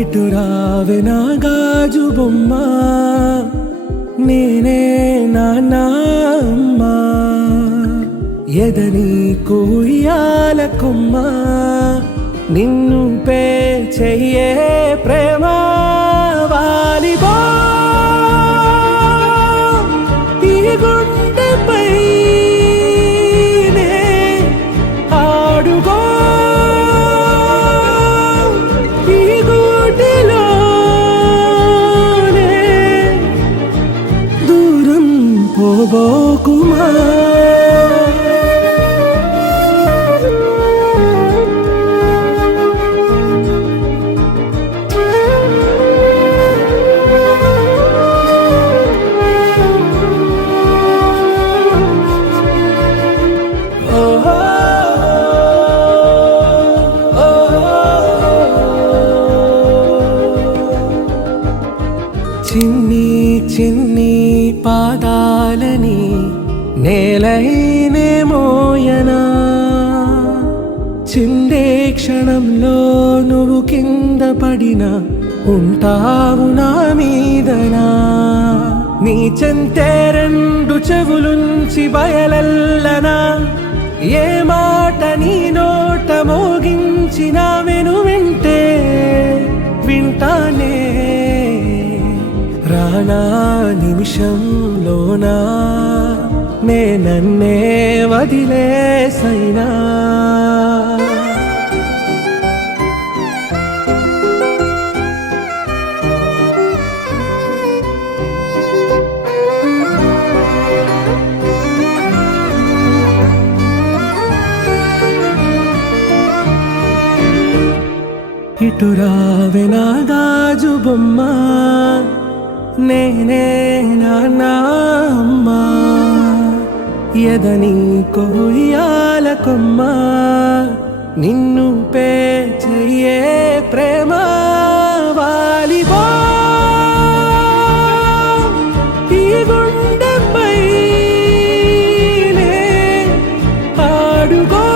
ఇటు రావే నా గాజు బొమ్మ, నేనే నాన్న అమ్మ, ఎదని కూయాల కొమ్మ, నిన్ను పే చెయ్యే ప్రేమ వాలిబో ఈ గుండెపై ఆడుగో ఈ గుడిలోనే దూరం పోబోకుమా. చిన్ని చిన్ని పాదాలని నేలైనే మోయనా, చిందే క్షణంలో నువ్వు కింద పడినా ఉంటావు నా మీదనా. నీ చెంతే రెండు చెవులుంచి బయలల్లనా, ఏ మాట నీ నోట మోగించిన వెను వింటే వింటానే. రానా నిమిషంలోనా నే నన్నే వదిలేసైనా, ఇటు రావే నా గాజు బొమ్మ, నేనే నాన్న అమ్మ, ఎదని కొయ్యాల కొమ్మ, నిన్ను పే చెయ్యే ప్రేమ వాలిబో ఈ గుండెపై ఆడుగో.